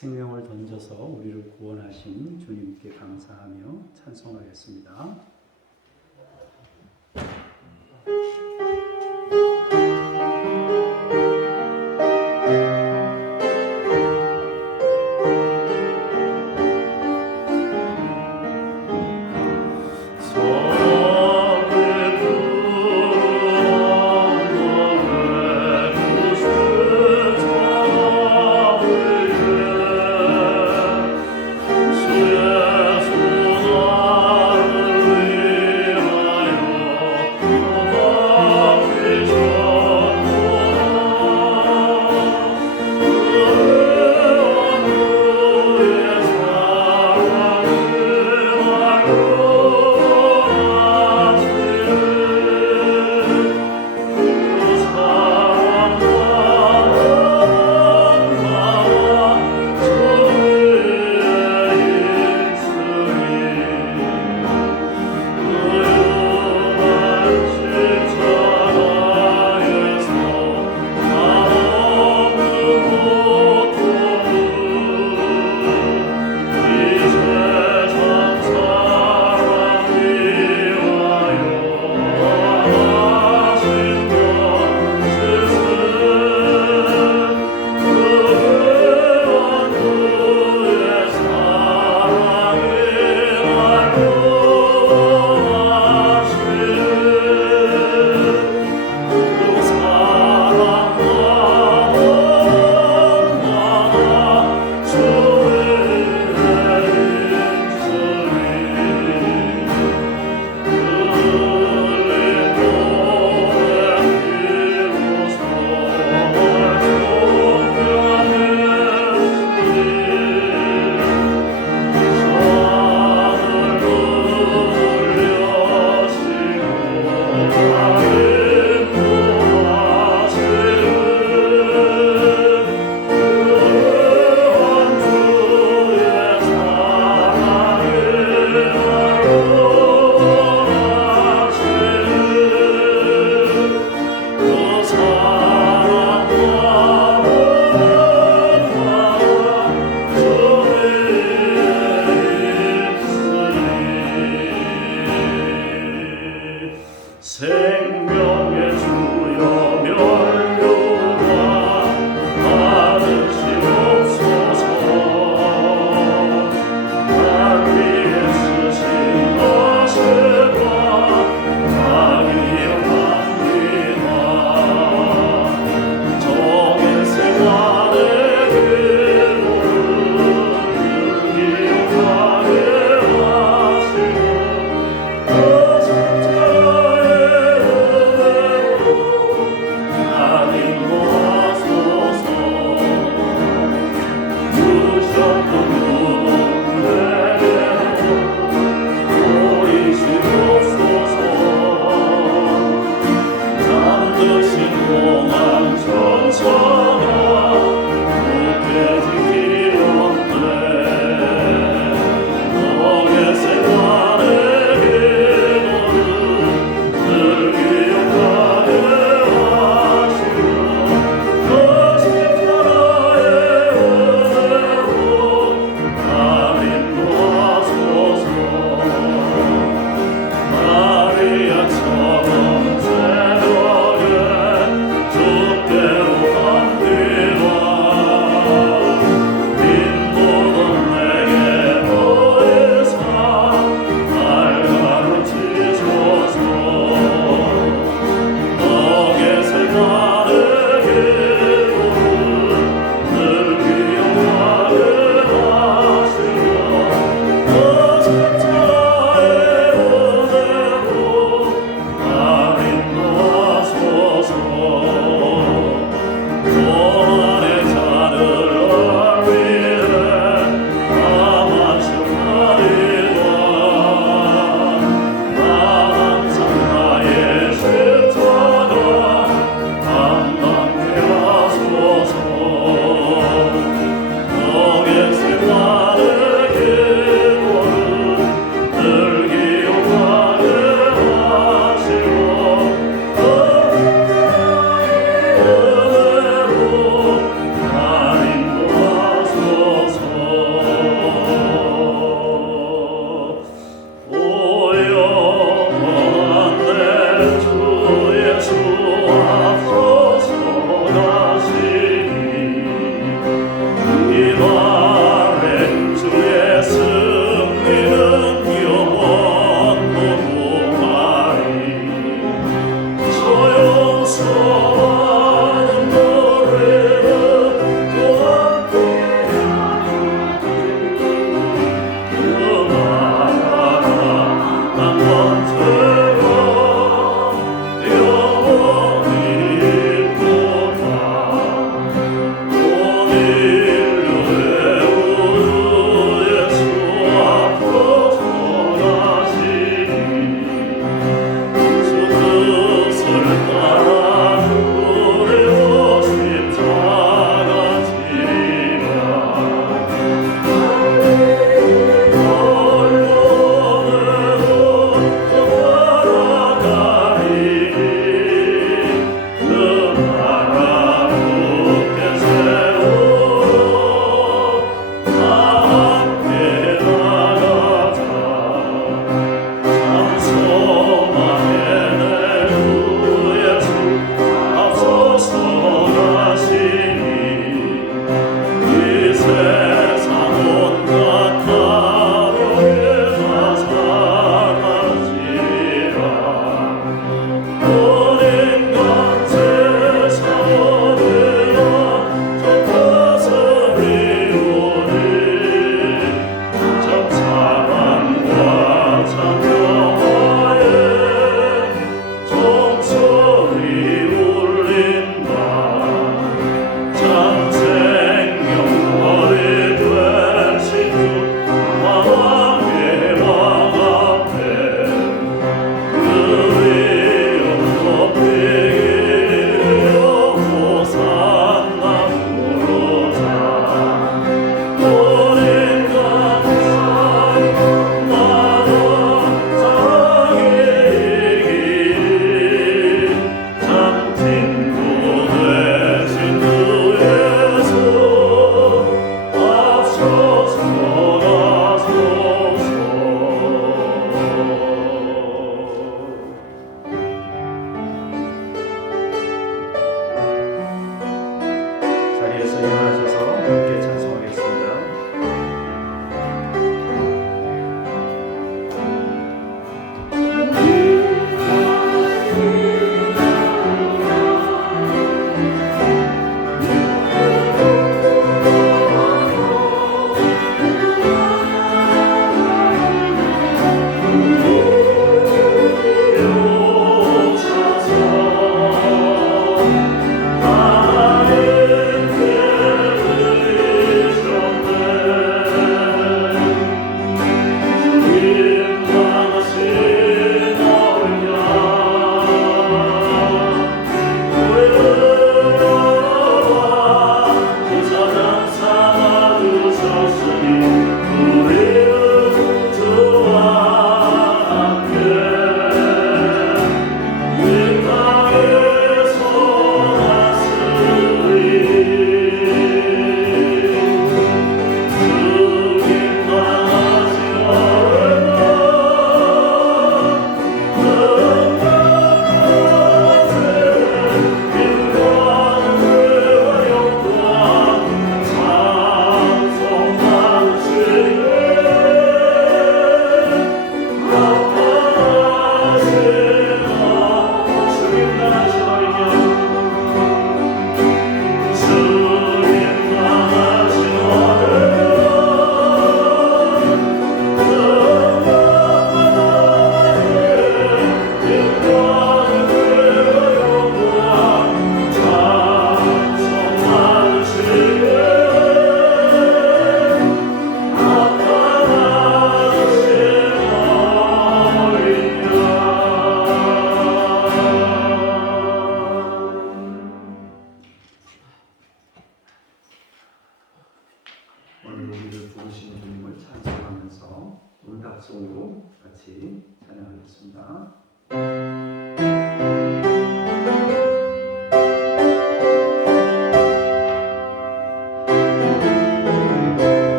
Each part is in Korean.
생명을 던져서 우리를 구원하신 주님께 감사하며 찬송하겠습니다.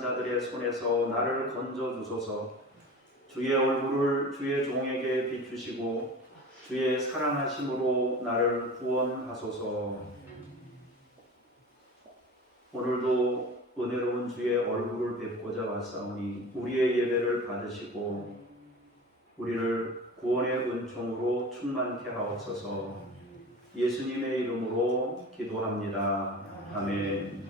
자들의 손에서 나를 건져 주소서. 주의 얼굴을 주의 종에게 비추시고 주의 사랑하심으로 나를 구원하소서. 오늘도 은혜로운 주의 얼굴을 뵙고자 왔사오니 우리의 예배를 받으시고 우리를 구원의 은총으로 충만케 하옵소서. 예수님의 이름으로 기도합니다. 아멘.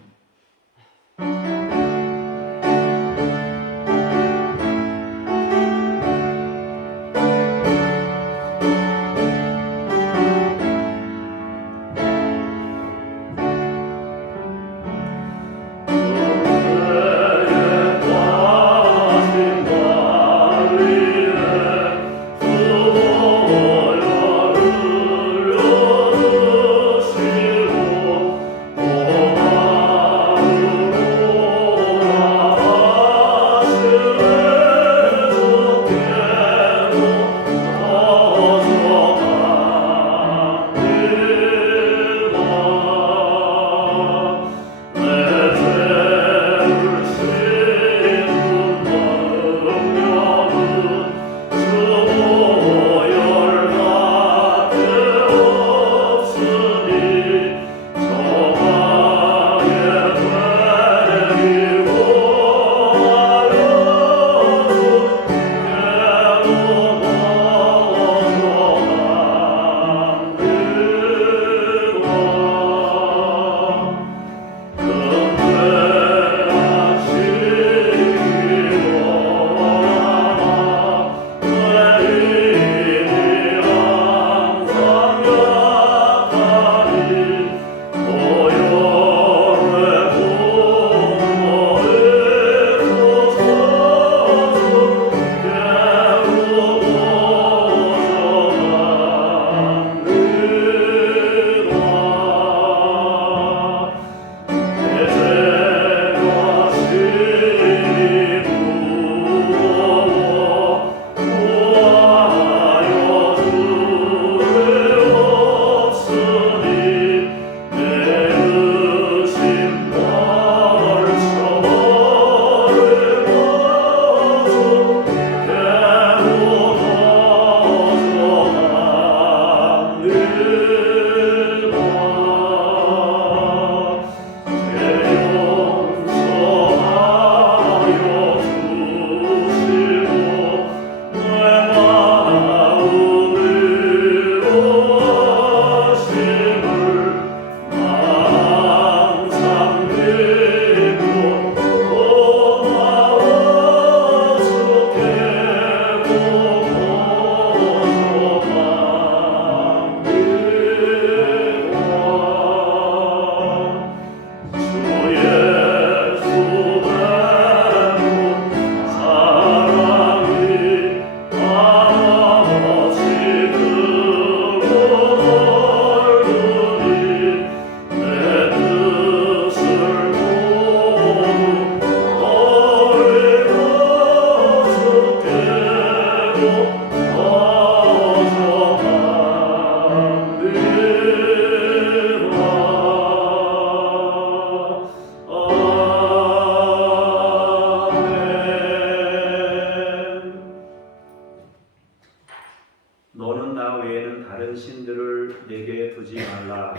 너는 나 외에는 다른 신들을 내게 두지 말라.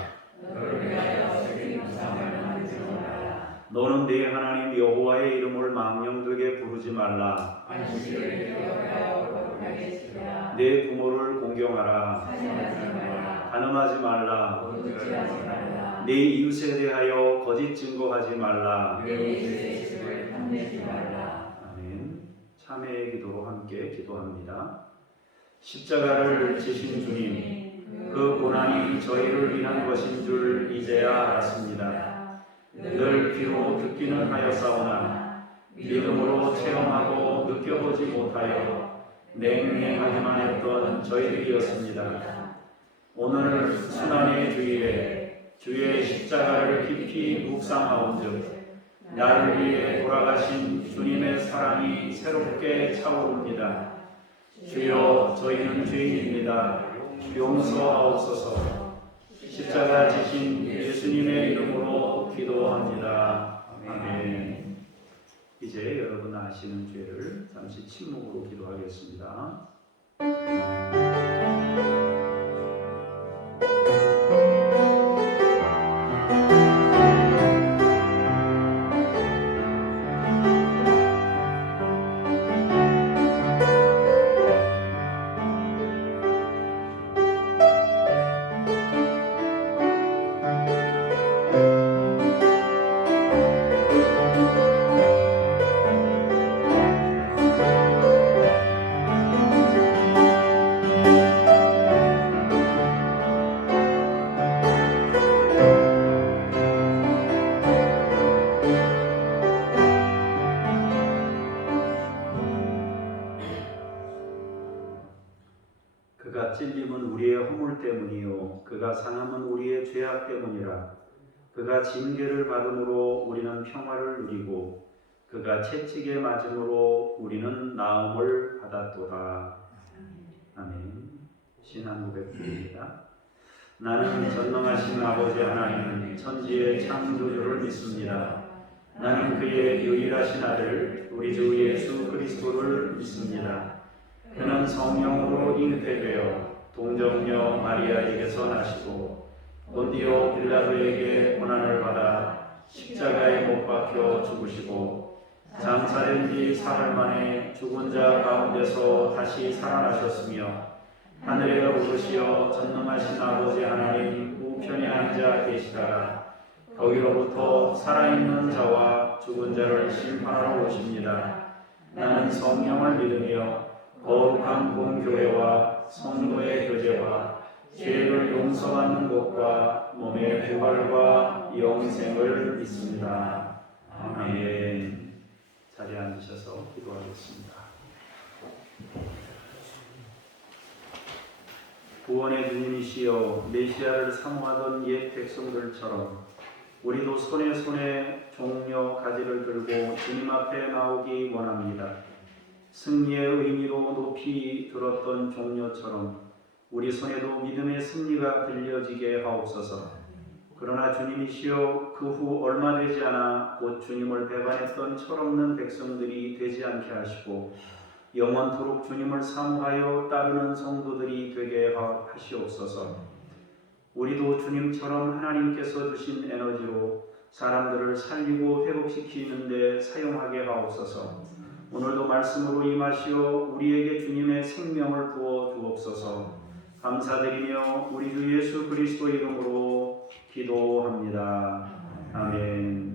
너는 네 하나님 여호와의 이름을 망령되게 부르지 말라. 내 부모를 공경하라. 간음하지 말라. 내 이웃에 대하여 거짓 증거하지 말라. 아멘. 참회의 기도로 함께 기도합니다. 십자가를 지신 주님, 그 고난이 저희를 위한 것인 줄 이제야 알았습니다. 늘 귀로 듣기는 하였사오나 믿음으로 체험하고 느껴보지 못하여 냉랭하기만 했던 저희들이었습니다. 오늘 순환의 주일에 주의 십자가를 깊이 묵상하온즉 나를 위해 돌아가신 주님의 사랑이 새롭게 차오릅니다. 주여, 저희는 죄인입니다. 용서하옵소서. 십자가 지신 예수님의 이름으로 기도합니다. 아멘. 이제 여러분 아시는 죄를 잠시 침묵으로 기도하겠습니다. 그가 찔림은 우리의 허물 때문이요 그가 상함은 우리의 죄악 때문이라. 그가 징계를 받음으로 우리는 평화를 누리고 그가 채찍에 맞음으로 우리는 나음을 받았도다. 아멘. 신앙 고백입니다. 나는 전능하신 아버지 하나님 천지의 창조주를 믿습니다. 나는 그의 유일하신 아들 우리 주 예수 그리스도를 믿습니다. 그는 성령으로 잉태되어 동정녀 마리아에게서 나시고 본디오 빌라도에게 고난을 받아 십자가에 못 박혀 죽으시고 장사된 지 사흘 만에 죽은 자 가운데서 다시 살아나셨으며 하늘에 오르시어 전능하신 아버지 하나님 우편에 앉아 계시다가 거기로부터 살아있는 자와 죽은 자를 심판하러 오십니다. 나는 성령을 믿으며 거룩한 본교회와 성도의 교제와 죄를 용서받는 것과 몸의 부활과 영생을 믿습니다. 아멘. 자리에 앉으셔서 기도하겠습니다. 구원의 주님이시여 메시아를 사모하던 옛 백성들처럼 우리도 손에 종려 가지를 들고 주님 앞에 나오기 원합니다. 승리의 의미로 높이 들었던 종려처럼 우리 손에도 믿음의 승리가 들려지게 하옵소서. 그러나 주님이시여 그 후 얼마 되지 않아 곧 주님을 배반했던 철없는 백성들이 되지 않게 하시고 영원토록 주님을 사모하여 따르는 성도들이 되게 하시옵소서. 우리도 주님처럼 하나님께서 주신 에너지로 사람들을 살리고 회복시키는 데 사용하게 하옵소서. 오늘도 말씀으로 임하시어 우리에게 주님의 생명을 부어 주옵소서. 감사드리며 우리 주 예수 그리스도 이름으로 기도합니다. 아멘.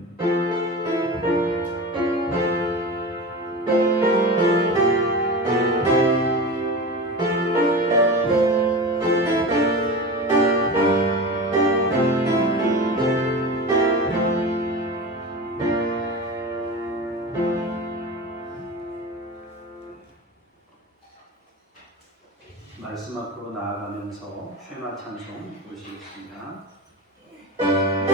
말씀 앞으로 나아가면서 쉐마 찬송 부르시겠습니다. 원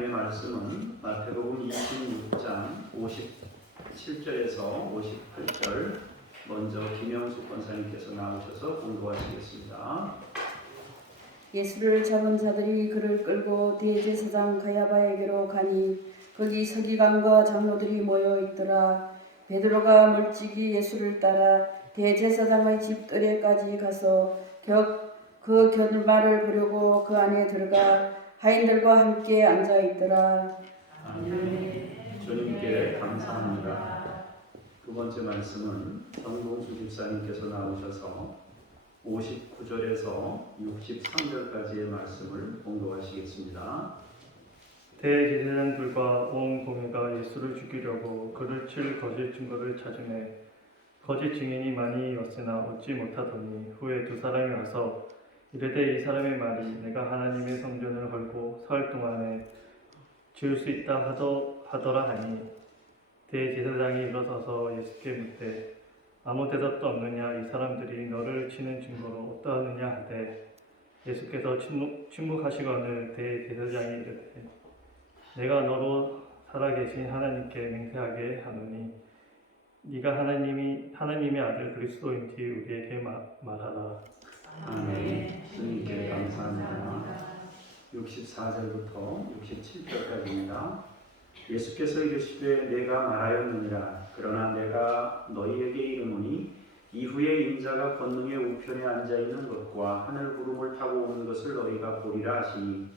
하나님의 말씀은 마태복음 26장 57절에서 58절 먼저 김영숙 권사님께서 나오셔서 공부하시겠습니다. 예수를 잡은 자들이 그를 끌고 대제사장 가야바에게로 가니 거기 서기관과 장로들이 모여 있더라. 베드로가 멀찍이 예수를 따라 대제사장의 집 뜰에까지 가서 그 결말을 보려고 그 안에 들어가 하인들과 함께 앉아 있더라. 아멘. 주님께 감사합니다. 두 번째 말씀은 정봉수 집사님께서 나오셔서 59절에서 63절까지의 말씀을 공부하시겠습니다. 대제사장들과 온 공회가 예수를 죽이려고 그를 칠 거짓 증거를 찾으매 거짓 증인이 많이 왔으나 얻지 못하더니 후에 두 사람이 와서 이르되 이 사람의 말이 내가 하나님의 성전을 헐고 사흘 동안에 지을 수 있다 하더라 하니 대제사장이 일어서서 예수께 묻되 아무 대답도 없느냐 이 사람들이 너를 치는 증거로 어떠하느냐 하되 예수께서 침묵하시거늘 대제사장이 이르되 내가 너로 살아계신 하나님께 맹세하게 하노니 네가 하나님의 아들 그리스도인지 우리에게 말하라. 아멘. 주님께 감사합니다. 64절부터 67절까지입니다. 예수께서 이르시되 내가 말하였느니라. 그러나 내가 너희에게 이르노니 이후에 인자가 권능의 우편에 앉아있는 것과 하늘 구름을 타고 오는 것을 너희가 보리라 하시니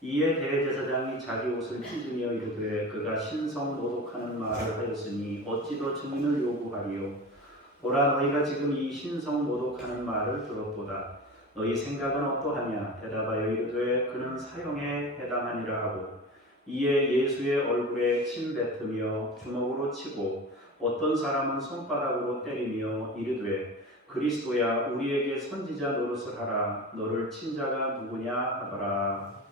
이에 대제사장이 자기 옷을 찢으며 이르되 그가 신성 모독하는 말을 하였으니 어찌 더 증인을 요구하리요. 보라 너희가 지금 이 신성 모독하는 말을 들었도다. 너희 생각은 어떠하냐. 대답하여 이르되 그는 사형에 해당하니라 하고 이에 예수의 얼굴에 침 뱉으며 주먹으로 치고 어떤 사람은 손바닥으로 때리며 이르되 그리스도야 우리에게 선지자 노릇을 하라. 너를 친 자가 누구냐 하더라.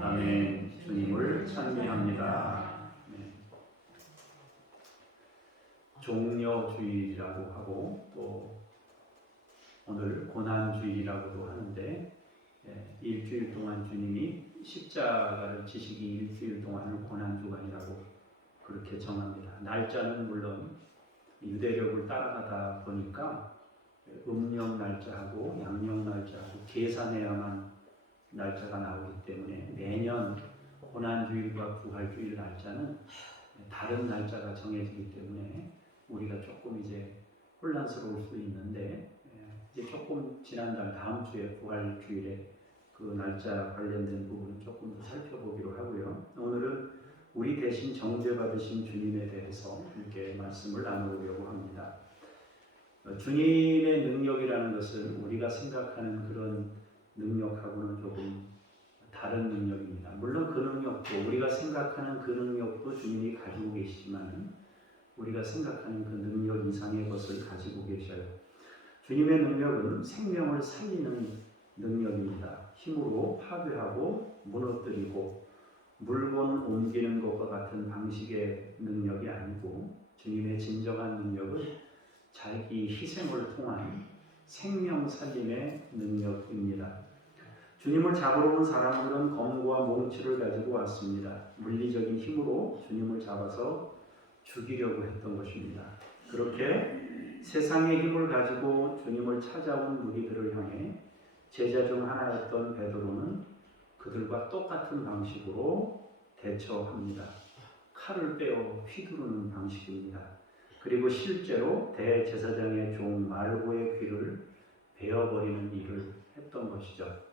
아멘. 주님을 찬미합니다. 네. 종려주일이라고 하고 또 오늘 고난주일이라고도 하는데 일주일 동안 주님이 십자가를 지시기 일주일 동안은 고난주간이라고 그렇게 정합니다. 날짜는 물론 유대력을 따라가다 보니까 음력 날짜하고 양력 날짜하고 계산해야만 날짜가 나오기 때문에 매년 고난주일과 부활주일 날짜는 다른 날짜가 정해지기 때문에 우리가 조금 이제 혼란스러울 수 있는데 이제 조금 지난 다음 주에 부활주일에 그 날짜 관련된 부분 조금 더 살펴보기로 하고요. 오늘은 우리 대신 정죄받으신 주님에 대해서 이렇게 말씀을 나누려고 합니다. 주님의 능력이라는 것은 우리가 생각하는 그런 능력하고는 조금 다른 능력입니다. 물론 그 능력도 우리가 생각하는 그 능력도 주님이 가지고 계시지만 우리가 생각하는 그 능력 이상의 것을 가지고 계셔요. 주님의 능력은 생명을 살리는 능력입니다. 힘으로 파괴하고 무너뜨리고 물건 옮기는 것과 같은 방식의 능력이 아니고 주님의 진정한 능력은 자기 희생을 통한 생명 살림의 능력입니다. 주님을 잡으러 온 사람들은 검과 몽치를 가지고 왔습니다. 물리적인 힘으로 주님을 잡아서 죽이려고 했던 것입니다. 그렇게 세상의 힘을 가지고 주님을 찾아온 무리들을 향해 제자 중 하나였던 베드로는 그들과 똑같은 방식으로 대처합니다. 칼을 빼어 휘두르는 방식입니다. 그리고 실제로 대제사장의 종 말고의 귀를 베어버리는 일을 했던 것이죠.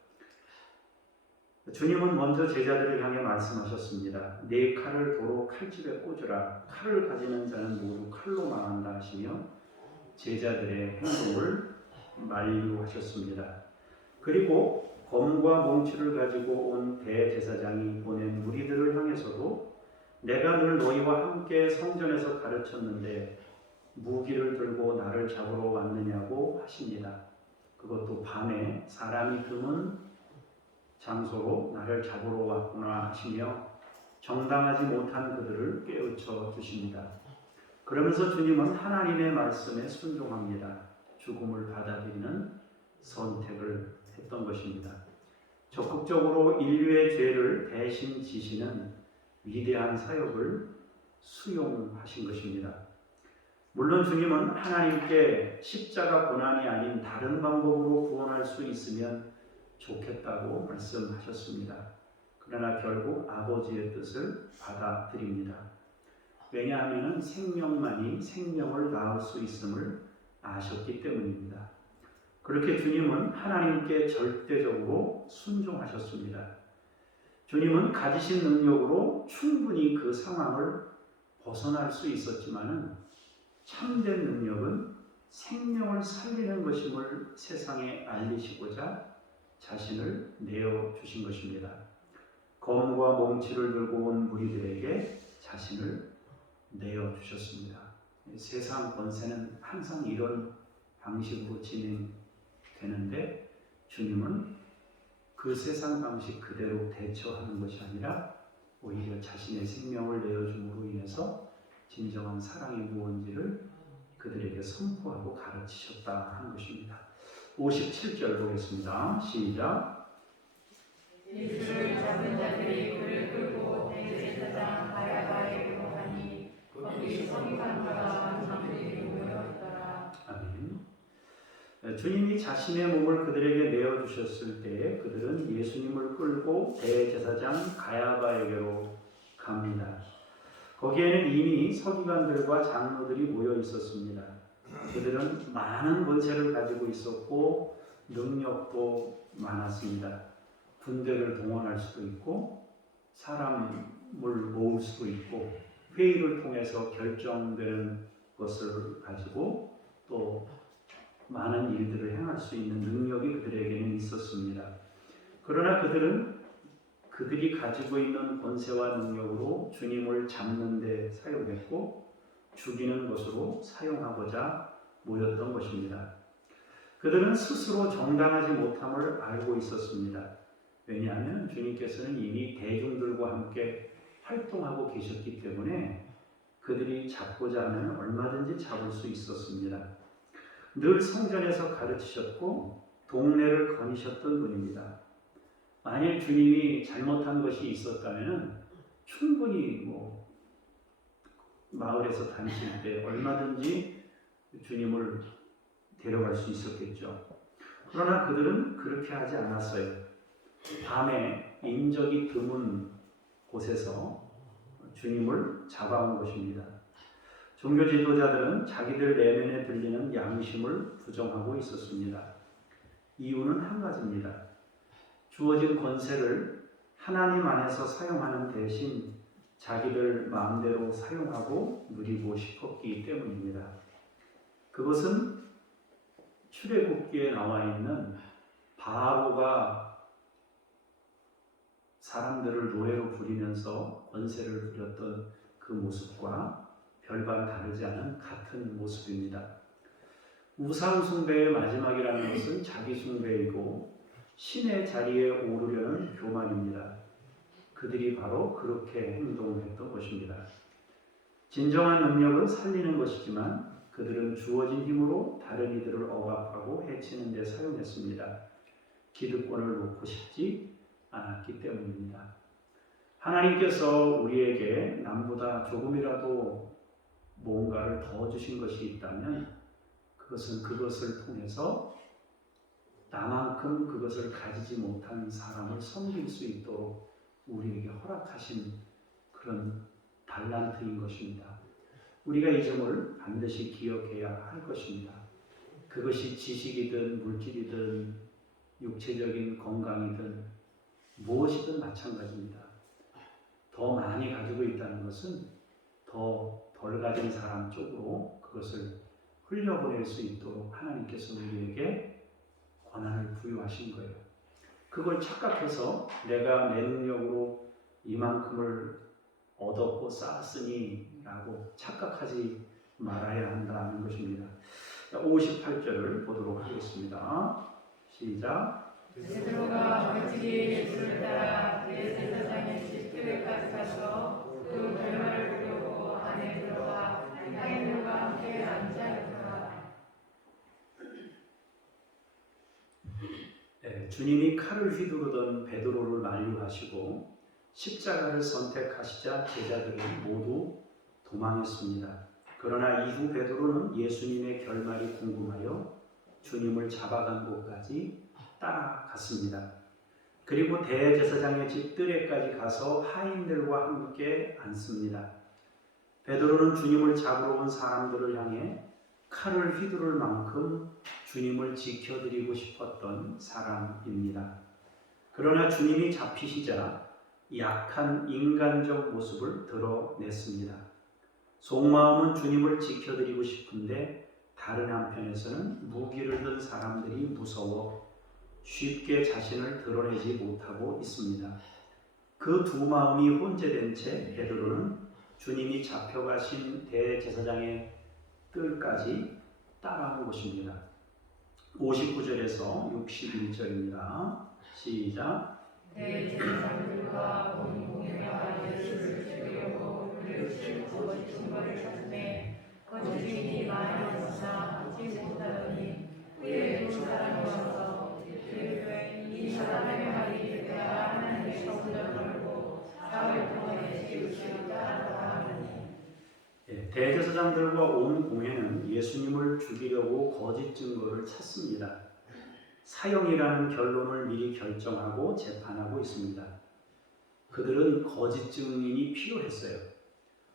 주님은 먼저 제자들을 향해 말씀하셨습니다. 네 칼을 도로 칼집에 꽂으라. 칼을 가지는 자는 모두 칼로 망한다 하시며 제자들의 행동을 만류하셨습니다. 그리고 검과 몽치를 가지고 온 대제사장이 보낸 무리들을 향해서도 내가 늘 너희와 함께 성전에서 가르쳤는데 무기를 들고 나를 잡으러 왔느냐고 하십니다. 그것도 밤에 사람이 드문 장소로 나를 잡으러 왔구나 하시며 정당하지 못한 그들을 깨우쳐 주십니다. 그러면서 주님은 하나님의 말씀에 순종합니다. 죽음을 받아들이는 선택을 했던 것입니다. 적극적으로 인류의 죄를 대신 지시는 위대한 사역을 수용하신 것입니다. 물론 주님은 하나님께 십자가 고난이 아닌 다른 방법으로 구원할 수 있으면 좋겠다고 말씀하셨습니다. 그러나 결국 아버지의 뜻을 받아들입니다. 왜냐하면 생명만이 생명을 낳을 수 있음을 아셨기 때문입니다. 그렇게 주님은 하나님께 절대적으로 순종하셨습니다. 주님은 가지신 능력으로 충분히 그 상황을 벗어날 수 있었지만 참된 능력은 생명을 살리는 것임을 세상에 알리시고자 자신을 내어주신 것입니다. 검과 몽치를 들고 온 무리들에게 자신을 내어주셨습니다. 세상 권세는 항상 이런 방식으로 진행되는데 주님은 그 세상 방식 그대로 대처하는 것이 아니라 오히려 자신의 생명을 내어줌으로 인해서 진정한 사랑이 무엇인지를 그들에게 선포하고 가르치셨다 하는 것입니다. 57절 보겠습니다. 시작. 예수를 잡은 자들이 그를 끌고 대제사장 가야바에게로 가니 거기 서기관과 장로들이 모여 있더라. 아멘. 주님이 자신의 몸을 그들에게 내어주셨을 때에 그들은 예수님을 끌고 대제사장 가야바에게로 갑니다. 거기에는 이미 서기관들과 장로들이 모여 있었습니다. 그들은 많은 권세를 가지고 있었고 능력도 많았습니다. 군대를 동원할 수도 있고 사람을 모을 수도 있고 회의를 통해서 결정되는 것을 가지고 또 많은 일들을 행할 수 있는 능력이 그들에게는 있었습니다. 그러나 그들이 가지고 있는 권세와 능력으로 주님을 잡는 데 사용했고 죽이는 것으로 사용하고자 모였던 것입니다. 그들은 스스로 정당하지 못함을 알고 있었습니다. 왜냐하면 주님께서는 이미 대중들과 함께 활동하고 계셨기 때문에 그들이 잡고자 하면 얼마든지 잡을 수 있었습니다. 늘 성전에서 가르치셨고 동네를 거니셨던 분입니다. 만일 주님이 잘못한 것이 있었다면 충분히 마을에서 다니실 때 얼마든지 주님을 데려갈 수 있었겠죠. 그러나 그들은 그렇게 하지 않았어요. 밤에 인적이 드문 곳에서 주님을 잡아온 것입니다. 종교 지도자들은 자기들 내면에 들리는 양심을 부정하고 있었습니다. 이유는 한 가지입니다. 주어진 권세를 하나님 안에서 사용하는 대신 자기들 마음대로 사용하고 누리고 싶었기 때문입니다. 그것은 출애굽기에 나와 있는 바로가 사람들을 노예로 부리면서 권세를 부렸던 그 모습과 별반 다르지 않은 같은 모습입니다. 우상 숭배의 마지막이라는 것은 자기 숭배이고 신의 자리에 오르려는 교만입니다. 그들이 바로 그렇게 행동했던 것입니다. 진정한 능력은 살리는 것이지만 그들은 주어진 힘으로 다른 이들을 억압하고 해치는 데 사용했습니다. 기득권을 놓고 싶지 않았기 때문입니다. 하나님께서 우리에게 남보다 조금이라도 뭔가를 더 주신 것이 있다면 그것은 그것을 통해서 나만큼 그것을 가지지 못한 사람을 섬길 수 있도록 우리에게 허락하신 그런 달란트인 것입니다. 우리가 이 점을 반드시 기억해야 할 것입니다. 그것이 지식이든 물질이든 육체적인 건강이든 무엇이든 마찬가지입니다. 더 많이 가지고 있다는 것은 더 덜 가진 사람 쪽으로 그것을 흘려보낼 수 있도록 하나님께서 우리에게 권한을 부여하신 거예요. 그걸 착각해서 내가 내 능력으로 이만큼을 얻었고 쌓았으니 라고 착각하지 말아야 한다는 것입니다. 58절을 보도록 하겠습니다. 시작. 베드로가 멀찍이 예수를 따라 대제사장의 집교회까지 가서 그 결말을 보려고 안에 들어가 향인들과 함께 앉아 있더라. 주님이 칼을 휘두르던 베드로를 만류하시고 십자가를 선택하시자 제자들은 모두 도망했습니다. 그러나 이후 베드로는 예수님의 결말이 궁금하여 주님을 잡아간 곳까지 따라갔습니다. 그리고 대제사장의 집 뜰에까지 가서 하인들과 함께 앉습니다. 베드로는 주님을 잡으러 온 사람들을 향해 칼을 휘두를 만큼 주님을 지켜드리고 싶었던 사람입니다. 그러나 주님이 잡히시자 약한 인간적 모습을 드러냈습니다. 속마음은 주님을 지켜드리고 싶은데 다른 한편에서는 무기를 든 사람들이 무서워 쉽게 자신을 드러내지 못하고 있습니다. 그 두 마음이 혼재된 채 베드로는 주님이 잡혀가신 대제사장의 뜰까지 따라온 것입니다. 59절에서 61절입니다. 시작. 대제사장들과 온 공회가 예수를 죽이려고 그를 칠 거짓 증거를 찾으매 거짓 증인이 많이 있으나 얻지 못하더니 후에 두 사람이 와서 이르되 이 사람의 말이 내가 하나님의 성전을 걸고 사흘 동안에 지으시리다 하더니 대제사장들과 온 공회는 예수님을 죽이려고 거짓 증거를 찾습니다. 사형이라는 결론을 미리 결정하고 재판하고 있습니다. 그들은 거짓 증인이 필요했어요.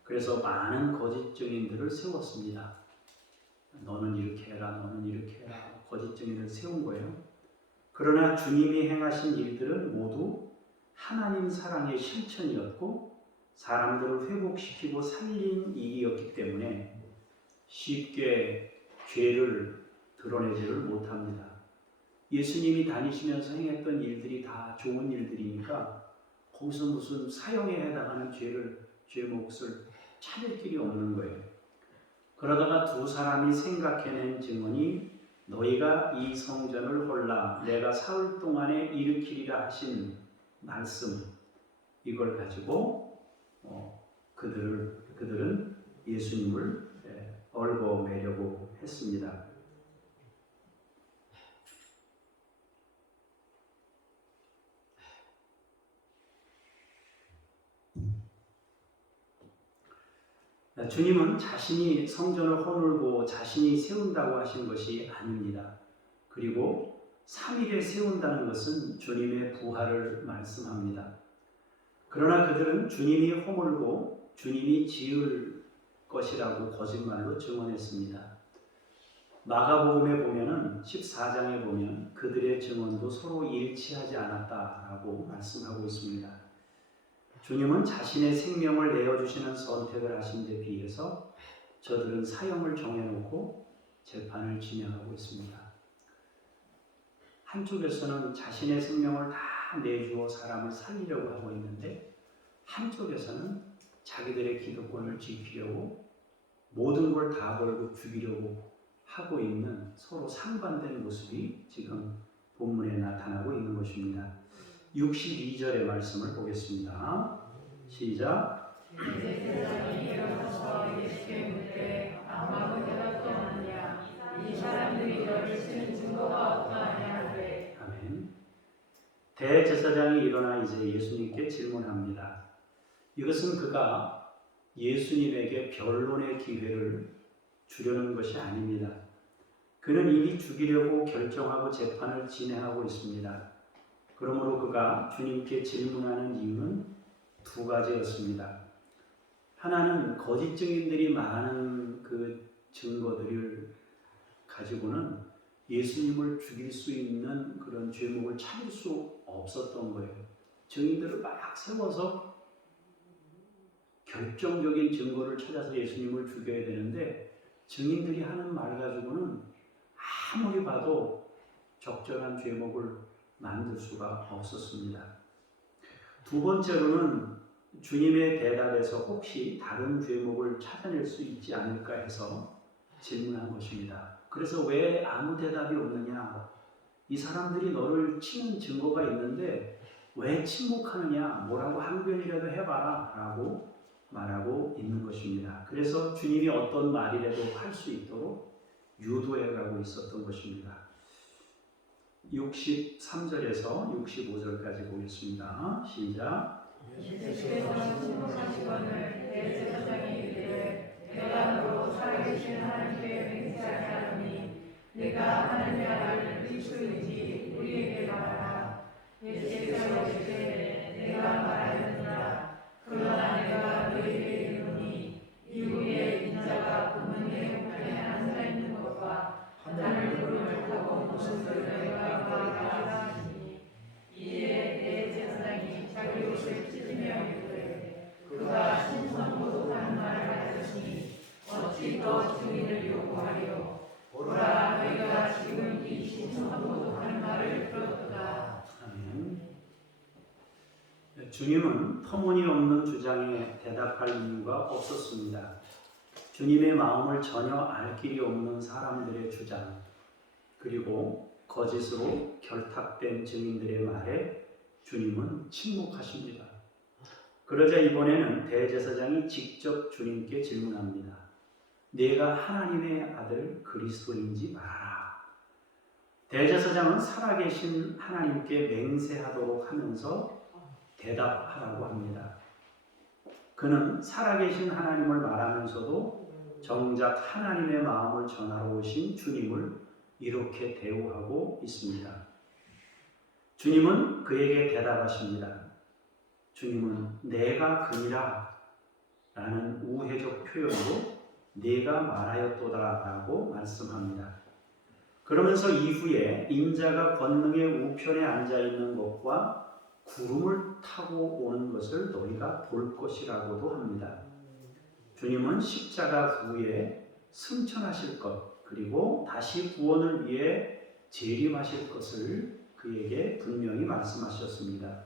그래서 많은 거짓 증인들을 세웠습니다. 너는 이렇게 해라, 너는 이렇게 해라. 거짓 증인을 세운 거예요. 그러나 주님이 행하신 일들은 모두 하나님 사랑의 실천이었고 사람들을 회복시키고 살린 일이었기 때문에 쉽게 죄를 드러내지를 못합니다. 예수님이 다니시면서 행했던 일들이 다 좋은 일들이니까 거기서 무슨 사형에 해당하는 죄 몫을 찾을 길이 없는 거예요. 그러다가 두 사람이 생각해낸 증언이 너희가 이 성전을 헐라 내가 사흘 동안에 일으키리라 하신 말씀, 이걸 가지고 그들은 예수님을 얽어매려고 했습니다. 주님은 자신이 성전을 허물고 자신이 세운다고 하신 것이 아닙니다. 그리고 3일에 세운다는 것은 주님의 부활을 말씀합니다. 그러나 그들은 주님이 허물고 주님이 지을 것이라고 거짓말로 증언했습니다. 마가복음에 보면은 14장에 보면 그들의 증언도 서로 일치하지 않았다라고 말씀하고 있습니다. 주님은 자신의 생명을 내어주시는 선택을 하신 데 비해서 저들은 사형을 정해놓고 재판을 진행하고 있습니다. 한쪽에서는 자신의 생명을 다 내주어 사람을 살리려고 하고 있는데 한쪽에서는 자기들의 기득권을 지키려고 모든 걸 다 걸고 죽이려고 하고 있는 서로 상반된 모습이 지금 본문에 나타나고 있는 것입니다. 62절의 말씀을 보겠습니다. 시작. 대제사장이 일어나서 예수께 묻되 아무런 대답도 하느냐 이 사람들이 너를 치는 증거가 어떠하냐 하되 아멘. 대제사장이 일어나 이제 예수님께 질문합니다. 이것은 그가 예수님에게 변론의 기회를 주려는 것이 아닙니다. 그는 이미 죽이려고 결정하고 재판을 진행하고 있습니다. 그러므로 그가 주님께 질문하는 이유는 두 가지였습니다. 하나는 거짓 증인들이 많은 그 증거들을 가지고는 예수님을 죽일 수 있는 그런 죄목을 찾을 수 없었던 거예요. 증인들을 막 세워서 결정적인 증거를 찾아서 예수님을 죽여야 되는데 증인들이 하는 말 가지고는 아무리 봐도 적절한 죄목을 만들 수가 없었습니다. 두 번째로는 주님의 대답에서 혹시 다른 죄목을 찾아낼 수 있지 않을까 해서 질문한 것입니다. 그래서 왜 아무 대답이 없느냐? 이 사람들이 너를 치는 증거가 있는데 왜 침묵하느냐? 뭐라고 항변이라도 해봐라 라고 말하고 있는 것입니다. 그래서 주님이 어떤 말이라도 할 수 있도록 유도해가고 있었던 것입니다. 63절에서 65절까지 보겠습니다. 시작. 예수께서는 침묵하시거늘 대제사장이 이르되 내가 살아계신 하나님께 맹세하게 하노니 내가 하나님의 아들 그리스도인지 우리에게 말하라. 예수께서 이르시되 내가 말하였느니라. 그러나 내가 너희에게 이르노니 이후에 인자가 금문의 우편에 앉아있는 것과 하늘 구름을 타고 오는 것을 너희가 보리라 하시니 이에 대제사장이 자기 옷을 찢으며 이르되 그가 신성모독한 말을 하였으니 어찌 더 증인을 요구하리요. 보라 너희가 지금 이 신성모독한 말을 들었도다. 아멘. 주님은 터무니없는 주장에 대답할 이유가 없었습니다. 주님의 마음을 전혀 알 길이 없는 사람들의 주장, 그리고 거짓으로 결탁된 증인들의 말에 주님은 침묵하십니다. 그러자 이번에는 대제사장이 직접 주님께 질문합니다. 내가 하나님의 아들 그리스도인지 말하라. 대제사장은 살아계신 하나님께 맹세하도록 하면서 대답하라고 합니다. 그는 살아계신 하나님을 말하면서도 정작 하나님의 마음을 전하러 오신 주님을 이렇게 대우하고 있습니다. 주님은 그에게 대답하십니다. 주님은 내가 그니라 라는 우회적 표현으로 내가 말하였도다 라고 말씀합니다. 그러면서 이후에 인자가 권능의 우편에 앉아있는 것과 구름을 타고 오는 것을 너희가 볼 것이라고도 합니다. 주님은 십자가 후에 승천하실 것, 그리고 다시 구원을 위해 재림하실 것을 그에게 분명히 말씀하셨습니다.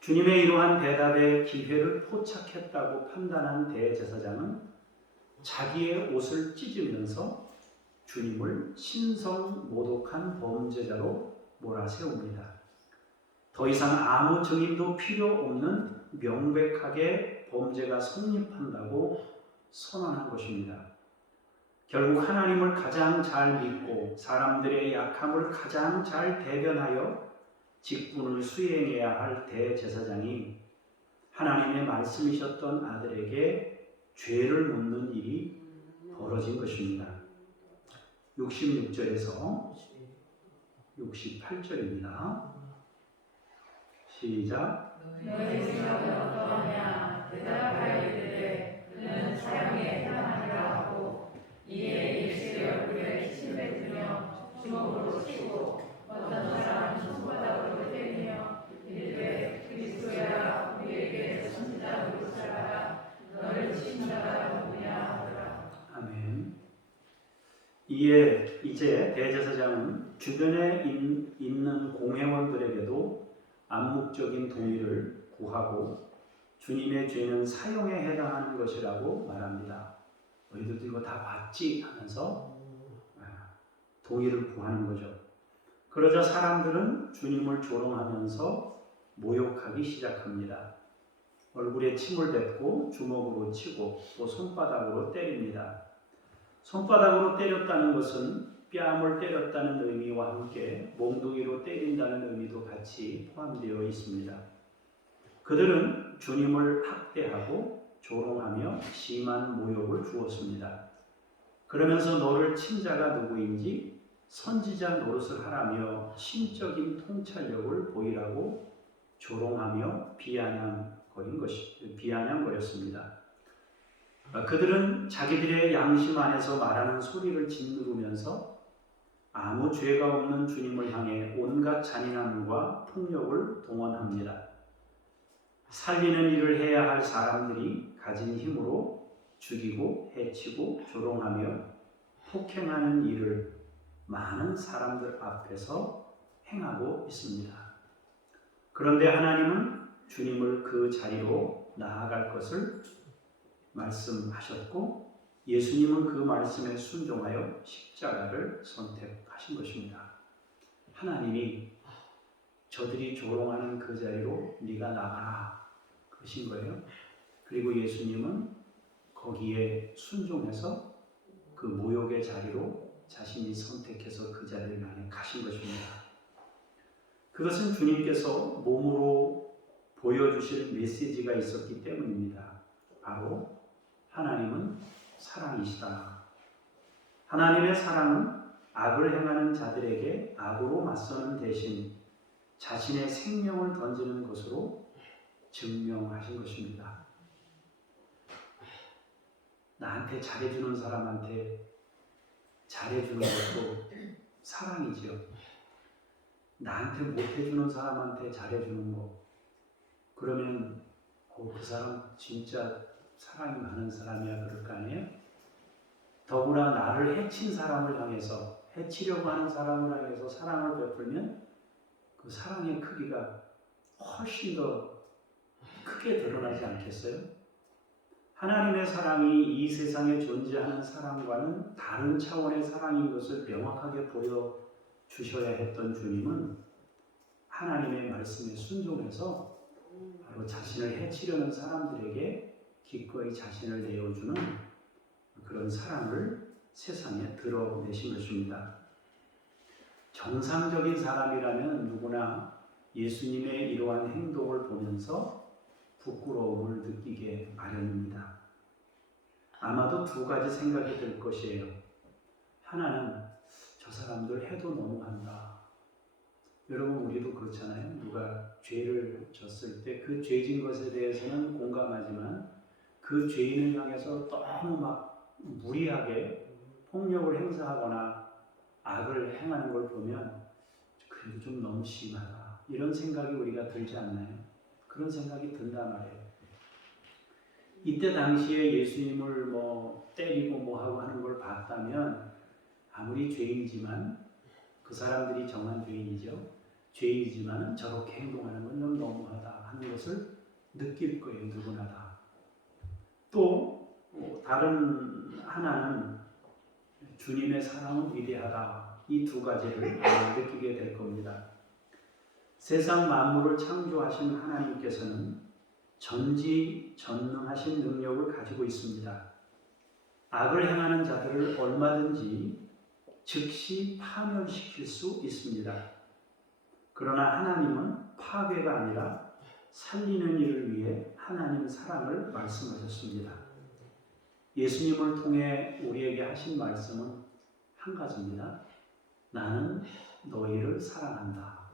주님의 이러한 대답에 기회를 포착했다고 판단한 대제사장은 자기의 옷을 찢으면서 주님을 신성모독한 범죄자로 몰아세웁니다. 더 이상 아무 증인도 필요 없는 명백하게 범죄가 성립한다고 선언한 것입니다. 결국 하나님을 가장 잘 믿고 사람들의 약함을 가장 잘 대변하여 직분을 수행해야 할 대제사장이 하나님의 말씀이셨던 아들에게 죄를 묻는 일이 벌어진 것입니다. 66절에서 68절입니다. 시작. 너희 생각은 어떠하냐. 대답하여 이르되 그는 사형에 해당하리라 하고 이에 예수의 얼굴에 침을 뱉으며 주먹으로 치고 어떤 사람은 손바닥으로 때리며 이르되 그리스도야 우리에게 선지자 노릇하라. 너를 친 자가 누구냐 하더라. 아멘. 이에 이제 대제사장은 주변에 있는 공회원들에게도 암묵적인 동의를 구하고 주님의 죄는 사형에 해당하는 것이라고 말합니다. 너희들도 이거 다 봤지? 하면서 동의를 구하는 거죠. 그러자 사람들은 주님을 조롱하면서 모욕하기 시작합니다. 얼굴에 침을 뱉고 주먹으로 치고 또 손바닥으로 때립니다. 손바닥으로 때렸다는 것은 뺨을 때렸다는 의미와 함께 몽둥이로 때린다는 의미도 같이 포함되어 있습니다. 그들은 주님을 학대하고 조롱하며 심한 모욕을 주었습니다. 그러면서 너를 친 자가 누구인지 선지자 노릇을 하라며 신적인 통찰력을 보이라고 조롱하며 비아냥거렸습니다. 그들은 자기들의 양심 안에서 말하는 소리를 짓누르면서 아무 죄가 없는 주님을 향해 온갖 잔인함과 폭력을 동원합니다. 살리는 일을 해야 할 사람들이 가진 힘으로 죽이고 해치고 조롱하며 폭행하는 일을 많은 사람들 앞에서 행하고 있습니다. 그런데 하나님은 주님을 그 자리로 나아갈 것을 말씀하셨고 예수님은 그 말씀에 순종하여 십자가를 선택하신 것입니다. 하나님이 저들이 조롱하는 그 자리로 네가 나가라 그러신 거예요. 그리고 예수님은 거기에 순종해서 그 모욕의 자리로 자신이 선택해서 그 자리를 향해 가신 것입니다. 그것은 주님께서 몸으로 보여주실 메시지가 있었기 때문입니다. 바로 하나님은 사랑이시다. 하나님의 사랑은 악을 행하는 자들에게 악으로 맞서는 대신 자신의 생명을 던지는 것으로 증명하신 것입니다. 나한테 잘해주는 사람한테 잘해주는 것도 사랑이지요. 나한테 못해주는 사람한테 잘해주는 거, 그러면 그 사람 진짜 사랑이 많은 사람이야 그럴 거 아니에요? 더구나 나를 해친 사람을 향해서, 해치려고 하는 사람을 향해서 사랑을 베풀면 그 사랑의 크기가 훨씬 더 크게 드러나지 않겠어요? 하나님의 사랑이 이 세상에 존재하는 사랑과는 다른 차원의 사랑인 것을 명확하게 보여주셔야 했던 주님은 하나님의 말씀에 순종해서 바로 자신을 해치려는 사람들에게 기꺼이 자신을 내어주는 그런 사랑을 세상에 드러내신 것입니다. 정상적인 사람이라면 누구나 예수님의 이러한 행동을 보면서 부끄러움을 느끼게 마련입니다. 아마도 두 가지 생각이 들 것이에요. 하나는 저 사람들 해도 너무한다. 여러분 우리도 그렇잖아요. 누가 죄를 졌을 때 그 죄진 것에 대해서는 공감하지만 그 죄인을 향해서 너무 막 무리하게 폭력을 행사하거나 악을 행하는 걸 보면 그래도 좀 너무 심하다. 이런 생각이 우리가 들지 않나요? 그런 생각이 든단 말이에요. 이때 당시에 예수님을 때리고 하고 하는 걸 봤다면 아무리 죄인이지만 그 사람들이 정한 죄인이죠. 죄인이지만 저렇게 행동하는 건 좀 너무하다 하는 것을 느낄 거예요. 누구나 다. 또 다른 하나는 주님의 사랑은 위대하다. 이 두 가지를 느끼게 될 겁니다. 세상 만물을 창조하신 하나님께서는 전지전능하신 능력을 가지고 있습니다. 악을 행하는 자들을 얼마든지 즉시 파멸시킬 수 있습니다. 그러나 하나님은 파괴가 아니라 살리는 일을 위해 하나님 사랑을 말씀하셨습니다. 예수님을 통해 우리에게 하신 말씀은 한 가지입니다. 나는 너희를 사랑한다.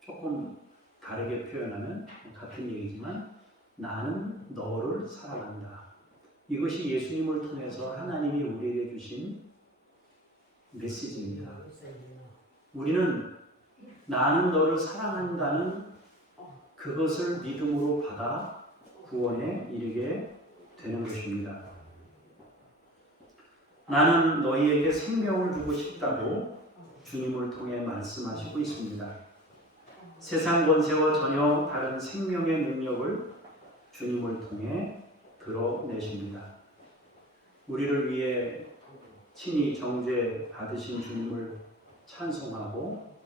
조금 다르게 표현하면 같은 얘기지만 나는 너를 사랑한다. 이것이 예수님을 통해서 하나님이 우리에게 주신 메시지입니다. 우리는 나는 너를 사랑한다는 그것을 믿음으로 받아 구원에 이르게 되는 것입니다. 나는 너희에게 생명을 주고 싶다고 주님을 통해 말씀하시고 있습니다. 세상 권세와 전혀 다른 생명의 능력을 주님을 통해 드러내십니다. 우리를 위해 친히 정죄 받으신 주님을 찬송하고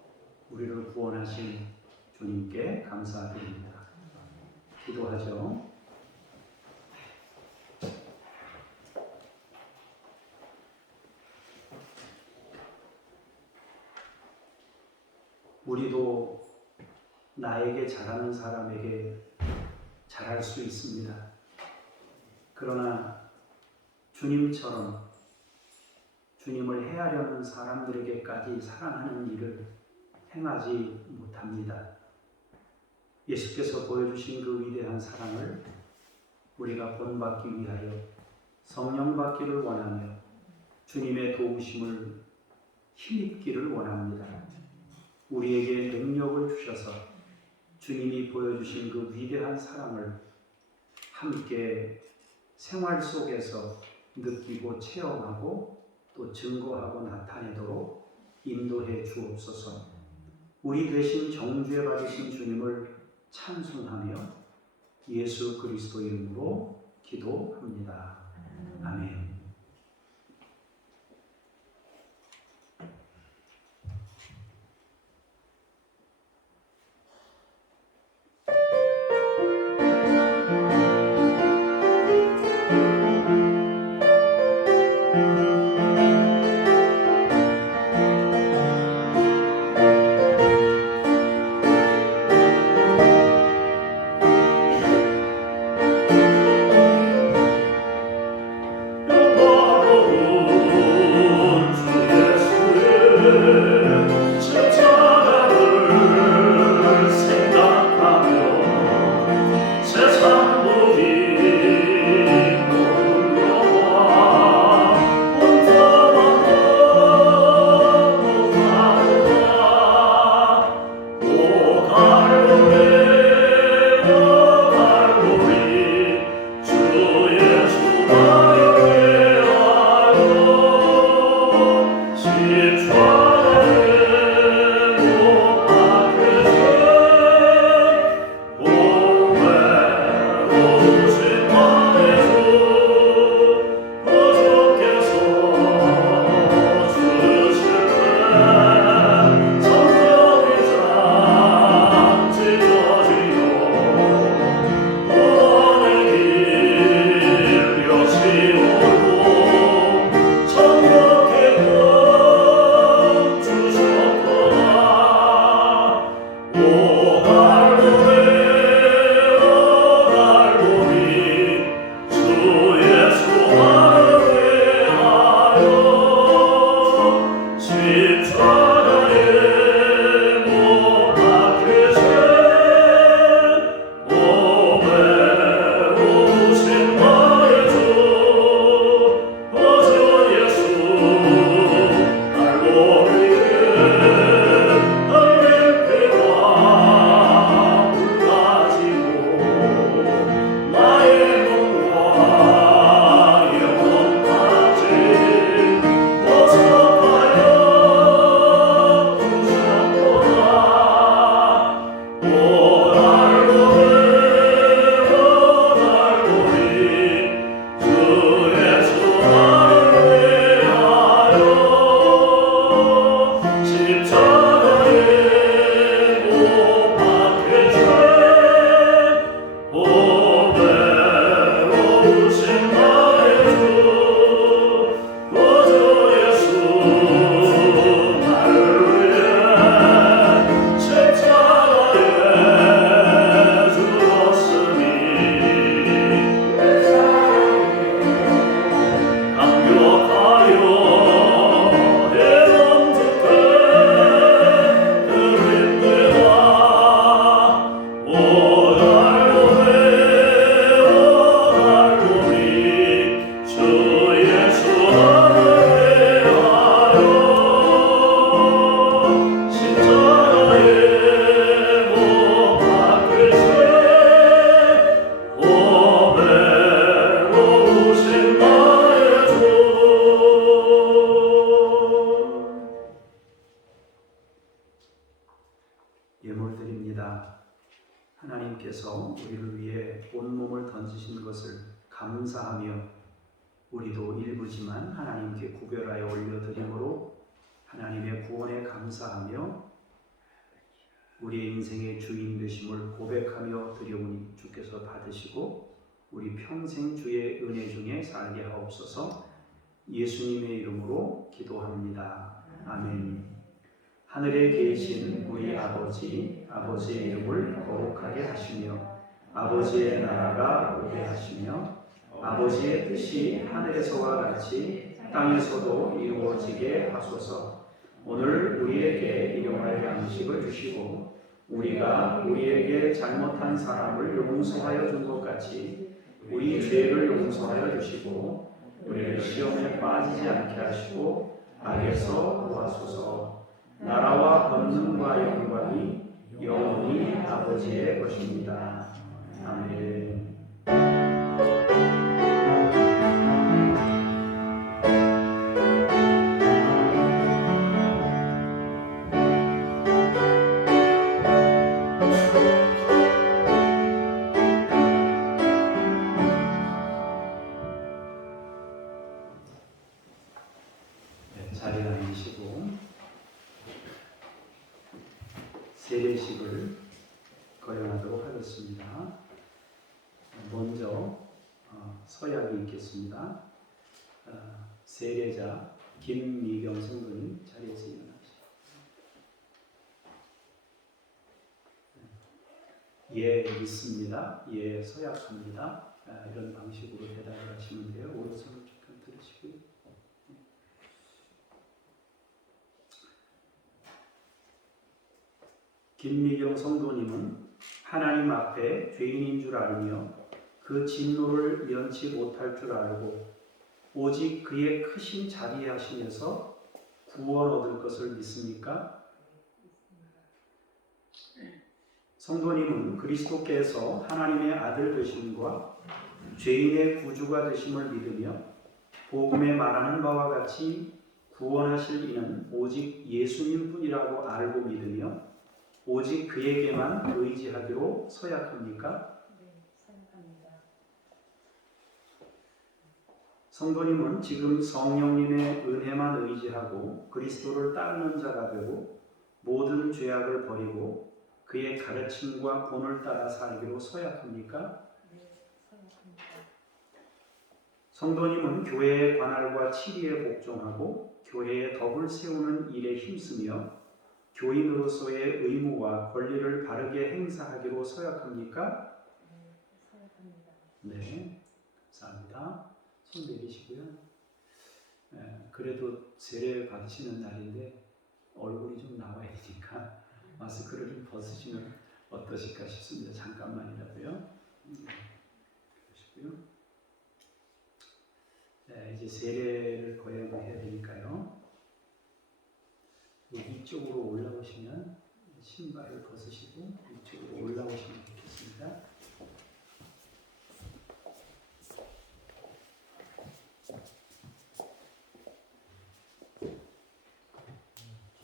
우리를 구원하신 주님께 감사드립니다. 기도하죠. 우리도 나에게 잘하는 사람에게 잘할 수 있습니다. 그러나 주님처럼 주님을 해하려는 사람들에게까지 사랑하는 일을 행하지 못합니다. 예수께서 보여주신 그 위대한 사랑을 우리가 본받기 위하여 성령 받기를 원하며 주님의 도우심을 힘입기를 원합니다. 우리에게 능력을 주셔서 주님이 보여주신 그 위대한 사랑을 함께 생활 속에서 느끼고 체험하고 또 증거하고 나타내도록 인도해 주옵소서. 우리 대신 정죄 받으신 주님을 찬송하며 예수 그리스도 이름으로 기도합니다. 아멘. 몸을 던지신 것을 감사하며 우리도 일부지만 하나님께 구별하여 올려드림으로 하나님의 구원에 감사하며 우리의 인생의 주인 되심을 고백하며 드려오니 주께서 받으시고 우리 평생 주의 은혜 중에 살게 하옵소서. 예수님의 이름으로 기도합니다. 아멘. 하늘에 계신 우리 아버지, 아버지의 이름을 거룩하게 하시며 아버지의 나라가 오게 하시며 아버지의 뜻이 하늘에서와 같이 땅에서도 이루어지게 하소서. 오늘 우리에게 일용할 양식을 주시고 우리가 우리에게 잘못한 사람을 용서하여 준 것 같이 우리 죄를 용서하여 주시고 우리를 시험에 빠지지 않게 하시고 악에서 구하소서. 나라와 권능과 영광이 영원히 아버지의 것입니다. 아멘. 자리에 앉으시고 세례식을 거행하도록 하겠습니다. 먼저 서약이 있겠습니다. 세례자 김미경 성도님 자리에서 일어나시죠. 예, 믿습니다. 예, 서약합니다. 이런 방식으로 대답을 하시면 돼요. 오른손을 조금 들으시고요. 김미경 성도님은 하나님 앞에 죄인인 줄 알며 그 진노를 면치 못할 줄 알고 오직 그의 크신 자비에 하시면서 구원 얻을 것을 믿습니까? 성도님은 그리스도께서 하나님의 아들 되심과 죄인의 구주가 되심을 믿으며 복음에 말하는 바와 같이 구원하실 이는 오직 예수님 뿐이라고 알고 믿으며 오직 그에게만 의지하기로 서약합니까? 네, 서약합니다. 성도님은 지금 성령님의 은혜만 의지하고 그리스도를 따르는 자가 되고 모든 죄악을 버리고 그의 가르침과 본을 따라 살기로 서약합니까? 네, 서약합니다. 성도님은 교회의 관할과 치리에 복종하고 교회의 덕을 세우는 일에 힘쓰며 교인으로서의 의무와 권리를 바르게 행사하기로 서약합니까? 네, 서약합니다. 네, 감사합니다. 손 내리시고요. 그래도 세례 받으시는 날인데 얼굴이 좀 나와야 되니까 마스크를 좀 벗으시면 어떠실까 싶습니다. 잠깐만이라도요. 그러시고요. 이제 세례를 거행해야 되니까요. 이쪽으로 올라오시면 신발을 벗으시고 이쪽으로 올라오시면 좋겠습니다.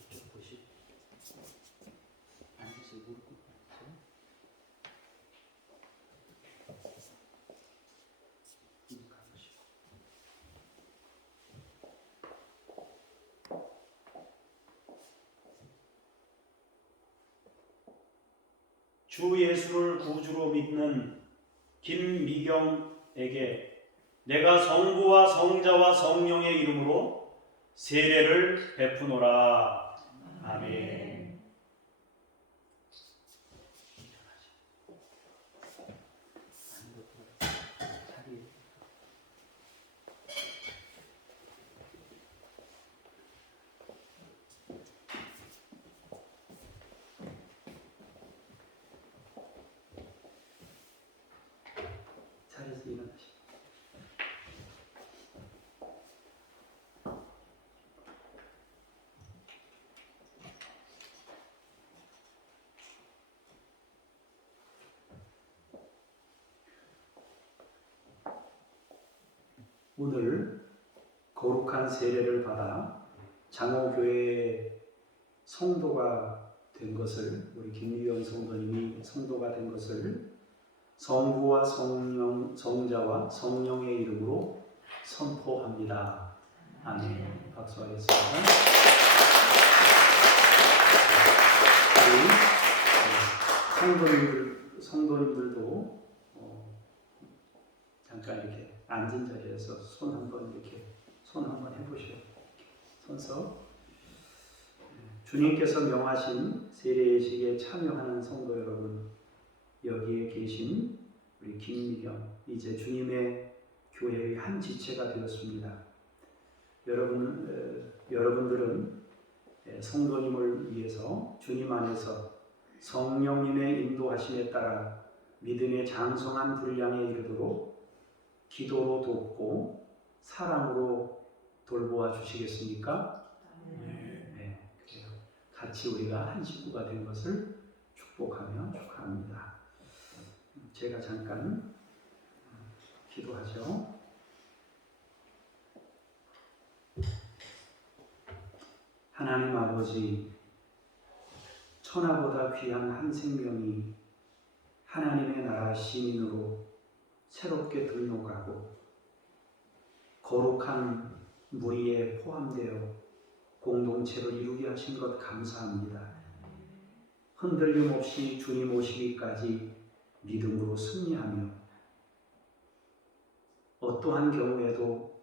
이쪽 보시고 앉으시고 무릎 꿇고 눈 감으시고 주 예수를 구주로 믿는 김미경에게 내가 성부와 성자와 성령의 이름으로 세례를 베푸노라. 아멘. 자리에서 일어나시고 오늘 거룩한 세례를 받아 장호교회의 성도가 된 것을 우리 김유영 성도님이 성도가 된 것을 성부와 성자와 성령의 이름으로 선포합니다. 아멘. 박수하겠습니다. 우리 성도님들도 잠깐 이렇게 앉은 자리에서 손 한번 해보시오. 손서 주님께서 명하신 세례식에 참여하는 성도 여러분, 여기에 계신 우리 김미경, 이제 주님의 교회의 한 지체가 되었습니다. 여러분들은 성도님을 위해서 주님 안에서 성령님의 인도하심에 따라 믿음의 장성한 분량에 이르도록 기도로 돕고 사랑으로 돌보아 주시겠습니까? 네, 그래요. 같이 우리가 한 식구가 된 것을 축복하며 축하합니다. 제가 잠깐 기도하죠. 하나님 아버지, 천하보다 귀한 한 생명이 하나님의 나라 시민으로 새롭게 등록하고 거룩한 무리에 포함되어 공동체를 이루게 하신 것 감사합니다. 흔들림 없이 주님 오시기까지 믿음으로 승리하며 어떠한 경우에도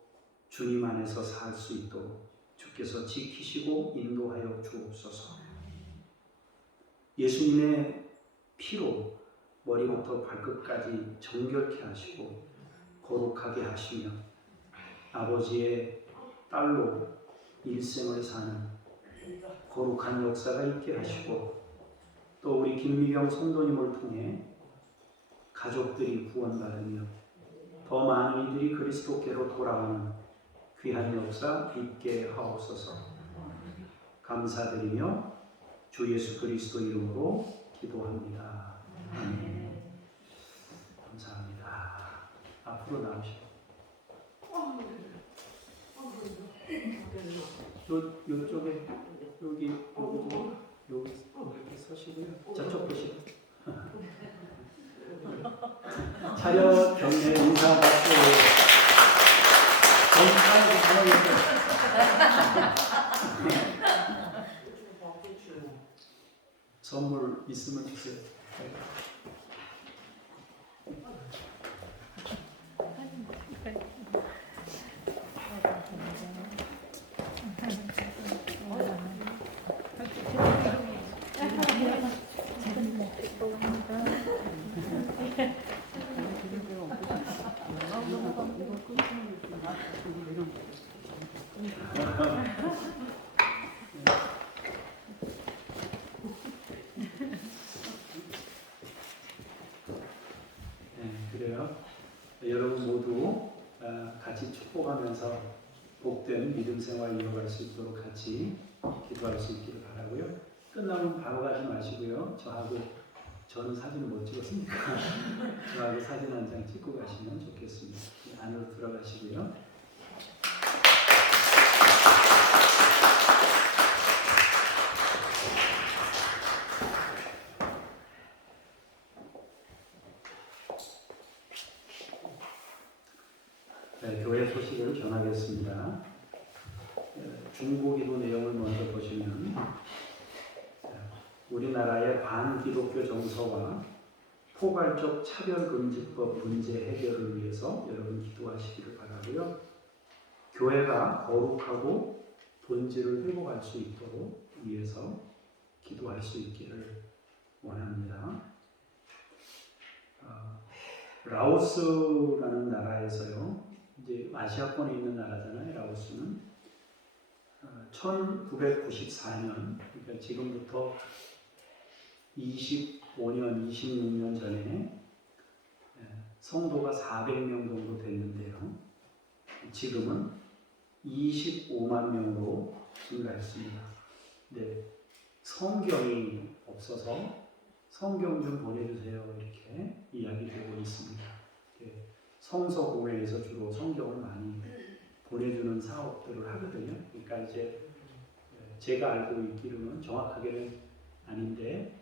주님 안에서 살 수 있도록 주께서 지키시고 인도하여 주옵소서. 예수님의 피로 머리부터 발끝까지 정결케 하시고 거룩하게 하시며 아버지의 딸로 일생을 사는 거룩한 역사가 있게 하시고 또 우리 김미경 성도님을 통해 가족들이 구원받으며 더 많은 이들이 그리스도께로 돌아오는 귀한 역사 있게 하옵소서. 감사드리며 주 예수 그리스도 이름으로 기도합니다. 아멘. 감사합니다. 앞으로 나오시고 요쪽에 여기 이렇게 서시고요. 저쪽 보시고 차렷 경례 인사 박수. 선물 있으면 주세요. 그래요. 여러분 모두 같이 축복하면서 복된 믿음 생활 이어갈 수 있도록 같이 기도할 수 있기를 바라고요. 끝나면 바로 가지 마시고요. 저는 사진을 못 찍었으니까 저하고 사진 한 장 찍고 가시면 좋겠습니다. 안으로 들어가시고요. 네, 교회 소식을 전하겠습니다. 중보기도 내용을 먼저 보시면 우리나라의 반기독교 정서와 포괄적 차별금지법 문제 해결을 위해서 여러분 기도하시기를 바라고요. 교회가 거룩하고 본질을 회복할 수 있도록 위해서 기도할 수 있기를 원합니다. 라오스라는 나라에서요, 이제 아시아권에 있는 나라잖아요. 라오스는 1994년, 그러니까 지금부터 25년, 26년 전에 성도가 400명 정도 됐는데요. 지금은 25만 명으로 증가했습니다. 근데 성경이 없어서 성경 좀 보내주세요 이렇게 이야기되고 있습니다. 성서공회에서 주로 성경을 많이 보내주는 사업들을 하거든요. 그러니까 이제 제가 알고 있기로는 정확하게는 아닌데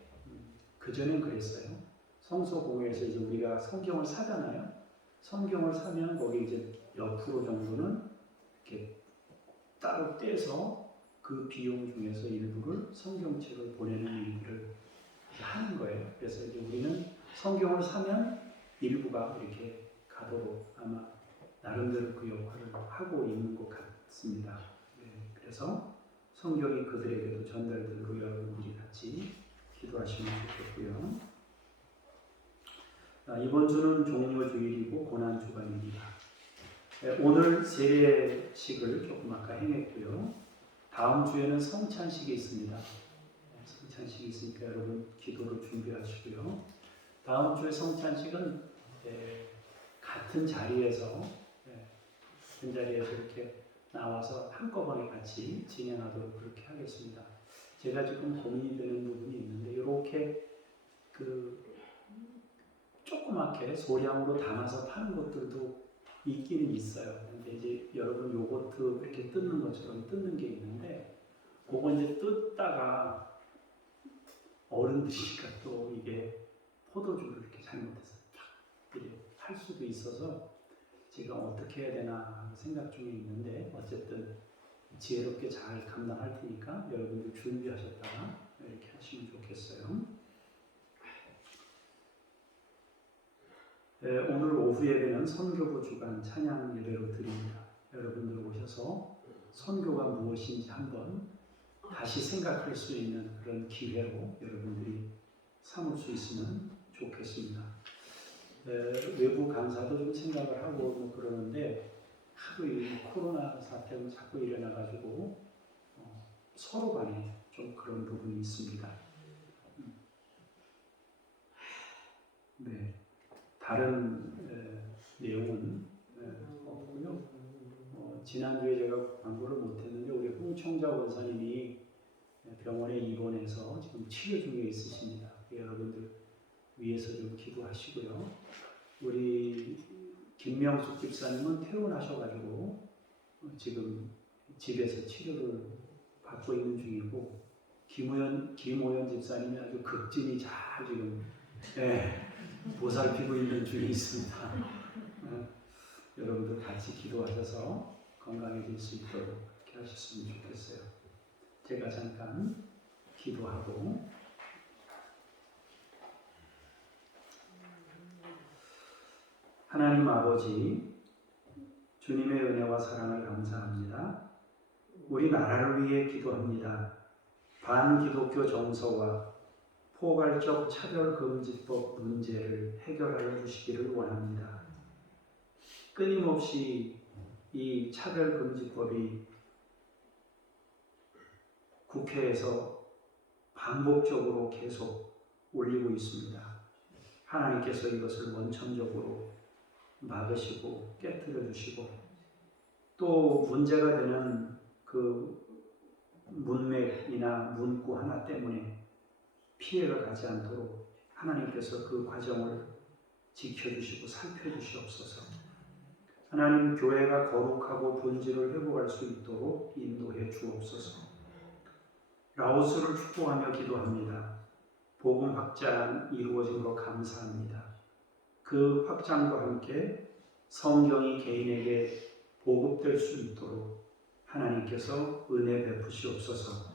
그전엔 그랬어요. 성서 공회에서 이제 우리가 성경을 사잖아요. 성경을 사면 거기 이제 몇 프로 정도는 이렇게 따로 떼서 그 비용 중에서 일부를 성경책을 보내는 일들을 하는 거예요. 그래서 이제 우리는 성경을 사면 일부가 이렇게 가도록 아마 나름대로 그 역할을 하고 있는 것 같습니다. 그래서 성경이 그들에게도 전달되도록 여러분들이 같이 기도하시면 좋겠고요. 이번 주는 종료주일이고 고난주간입니다. 오늘 세례식을 조금 아까 행했고요. 다음 주에는 성찬식이 있습니다. 성찬식이 있으니까 여러분 기도를 준비하시고요. 다음 주에 성찬식은 같은 자리에서 이렇게 나와서 한꺼번에 같이 진행하도록 그렇게 하겠습니다. 제가 지금 고민이 되는 부분이 있는데 이렇게 조그맣게 소량으로 담아서 파는 것들도 있기는 있어요. 근데 이제 여러분 요거트 이렇게 뜯는 것처럼 뜯는 게 있는데 그거 이제 뜯다가 어른들이니까 또 이게 포도주를 이렇게 잘못해서 탁 이렇게 할 수도 있어서 제가 어떻게 해야 되나 생각 중에 있는데 어쨌든 지혜롭게 잘 감당할 테니까 여러분들 준비하셨다가 이렇게 하시면 좋겠어요. 오늘 오후 예배는 선교부 주간 찬양 예배로 드립니다. 여러분들 오셔서 선교가 무엇인지 한번 다시 생각할 수 있는 그런 기회로 여러분들이 삼을 수 있으면 좋겠습니다. 외부 강사도 좀 생각을 하고 뭐 그러는데 하도 이 코로나 사태가 자꾸 일어나가지고 서로 간에 좀 그런 부분이 있습니다. 네, 다른 내용은 없고요. 지난주에 제가 광고를 못했는데 우리 홍청자 원사님이 병원에 입원해서 지금 치료 중에 있으십니다. 여러분들 위해서 좀 기도하시고요. 우리 김명숙 집사님은 퇴원하셔가지고 지금 집에서 치료를 받고 있는 중이고 김오연 집사님이 아주 극진히 잘 지금 보살피고 있는 중에 있습니다. 여러분들 같이 기도하셔서 건강해질 수 있도록 그렇게 하셨으면 좋겠어요. 제가 잠깐 기도하고 하나님 아버지, 주님의 은혜와 사랑을 감사합니다. 우리 나라를 위해 기도합니다. 반기독교 정서와 포괄적 차별금지법 문제를 해결하여 주시기를 원합니다. 끊임없이 이 차별금지법이 국회에서 반복적으로 계속 올리고 있습니다. 하나님께서 이것을 원천적으로 막으시고 깨뜨려 주시고 또 문제가 되는 그 문맥이나 문구 하나 때문에 피해가 가지 않도록 하나님께서 그 과정을 지켜주시고 살펴주시옵소서. 하나님 교회가 거룩하고 본질을 회복할 수 있도록 인도해 주옵소서. 라오스를 축복하며 기도합니다. 복음 확장 이루어진 것 감사합니다. 그 확장과 함께 성경이 개인에게 보급될 수 있도록 하나님께서 은혜 베푸시옵소서.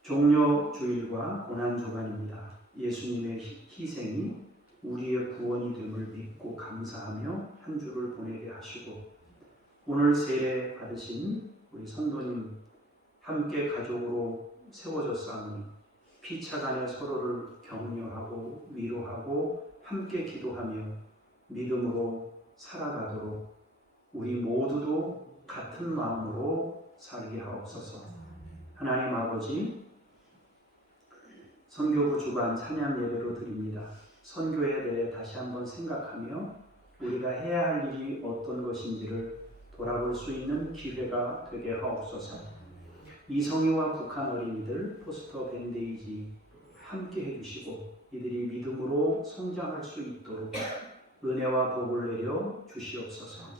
종료주일과 고난주간입니다. 예수님의 희생이 우리의 구원이 됨을 믿고 감사하며 한 주를 보내게 하시고 오늘 세례 받으신 우리 성도님 함께 가족으로 세워졌사오니 피차간에 서로를 격려하고 위로하고 함께 기도하며 믿음으로 살아가도록 우리 모두도 같은 마음으로 살게 하옵소서. 하나님 아버지, 선교부 주간 찬양 예배로 드립니다. 선교에 대해 다시 한번 생각하며 우리가 해야 할 일이 어떤 것인지를 돌아볼 수 있는 기회가 되게 하옵소서. 이성희와 북한 어린이들, 포스터 밴데이지 함께 해주시고 이들이 믿음으로 성장할 수 있도록 은혜와 복을 내려 주시옵소서.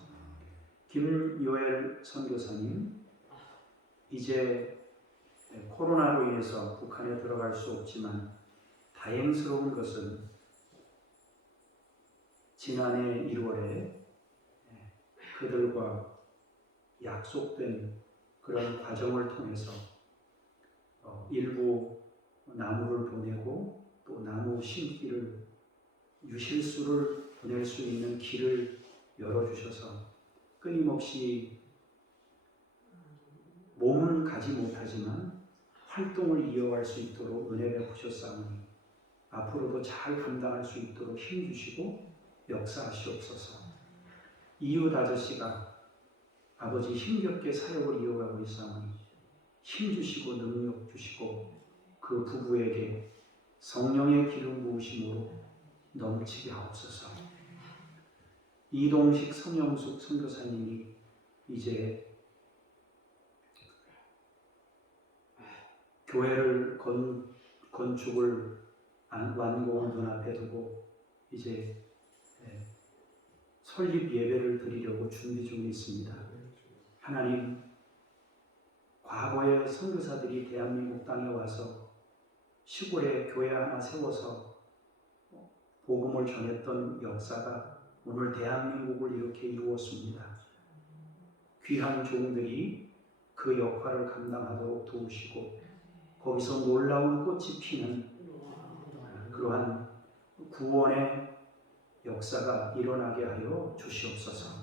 김요엘 선교사님, 이제 코로나로 인해서 북한에 들어갈 수 없지만 다행스러운 것은 지난해 1월에 그들과 약속된 그런 과정을 통해서 일부 나무를 보내고 또 나무 심기를 유실수를 보낼 수 있는 길을 열어주셔서 끊임없이 몸은 가지 못하지만 활동을 이어갈 수 있도록 은혜 베푸셨사오니 앞으로도 잘 감당할 수 있도록 힘주시고 역사하시옵소서. 이웃 아저씨가 아버지 힘겹게 사역을 이어가고 있사오니 힘주시고 능력 주시고 그 부부에게 성령의 기름 부으심으로 넘치게 하옵소서. 이동식 성영숙 선교사님이 이제 교회를 건축을 완공을 눈앞에 두고 이제 설립 예배를 드리려고 준비 중에 있습니다. 하나님, 과거에 선교사들이 대한민국 땅에 와서 시골에 교회 하나 세워서 복음을 전했던 역사가 오늘 대한민국을 이렇게 이루었습니다. 귀한 종들이 그 역할을 감당하도록 도우시고 거기서 놀라운 꽃이 피는 그러한 구원의 역사가 일어나게 하여 주시옵소서.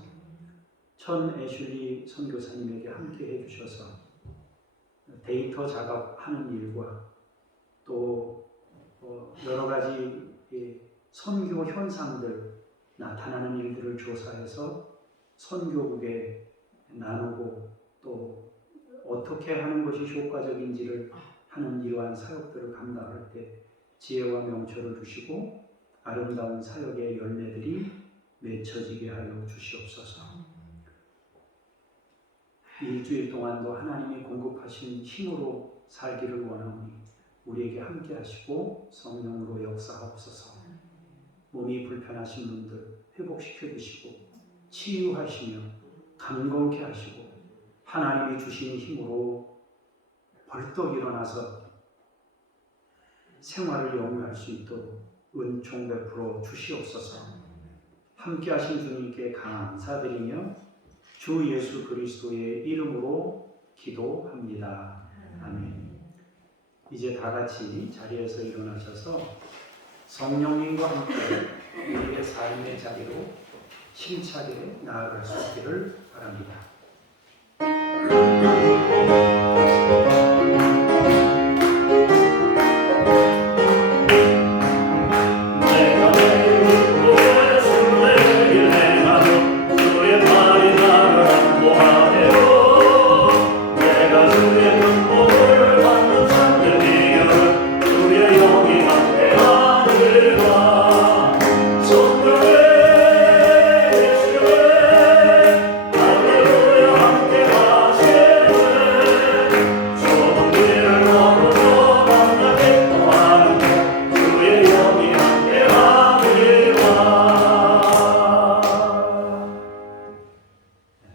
천 애슐리 선교사님에게 함께 해주셔서 데이터 작업하는 일과 또 여러 가지 선교 현상들 나타나는 일들을 조사해서 선교국에 나누고 또 어떻게 하는 것이 효과적인지를 하는 이러한 사역들을 감당할 때 지혜와 명철을 주시고 아름다운 사역의 열매들이 맺혀지게 하여 주시옵소서. 일주일 동안도 하나님이 공급하신 힘으로 살기를 원하오니 우리에게 함께 하시고 성령으로 역사하옵소서. 몸이 불편하신 분들 회복시켜 주시고 치유하시며 강건케 하시고 하나님이 주신 힘으로 벌떡 일어나서 생활을 영위할 수 있도록 은총 베풀어 주시옵소서. 함께 하신 주님께 감사드리며 주 예수 그리스도의 이름으로 기도합니다. 아멘. 이제 다 같이 자리에서 일어나셔서 성령님과 함께 우리의 삶의 자리로 힘차게 나아갈 수 있기를 바랍니다.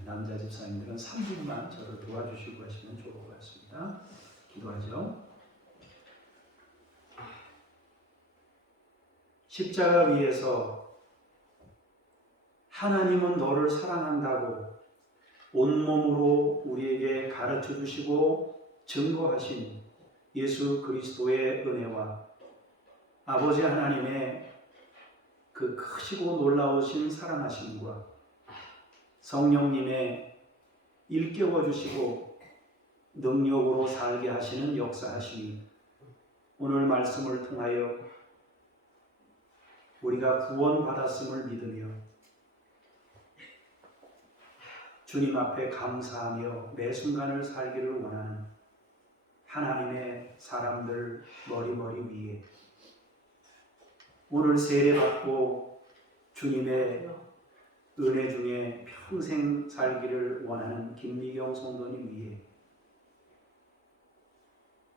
남자 집사님들은 3분만 저를 도와주시고 하시면 좋을 것 같습니다. 기도하죠. 십자가 위에서 하나님은 너를 사랑한다고 온몸으로 우리에게 가르쳐 주시고 증거하신 예수 그리스도의 은혜와 아버지 하나님의 그 크시고 놀라우신 사랑하심과 성령님의 일깨워 주시고 능력으로 살게 하시는 역사하심이 오늘 말씀을 통하여 우리가 구원받았음을 믿으며 주님 앞에 감사하며 매 순간을 살기를 원하는 하나님의 사람들 머리머리 위에 오늘 세례받고 주님의 은혜 중에 평생 살기를 원하는 김미경 성도님 위에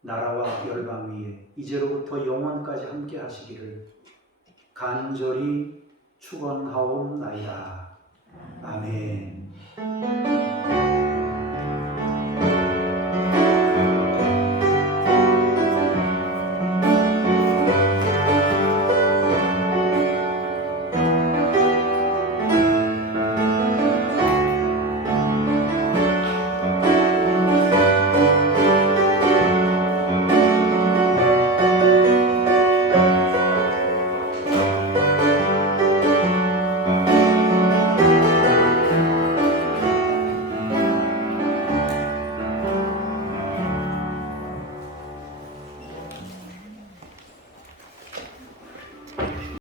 나라와 열방 위에 이제로부터 영원까지 함께 하시기를 간절히 축원하옵나이다. 아멘.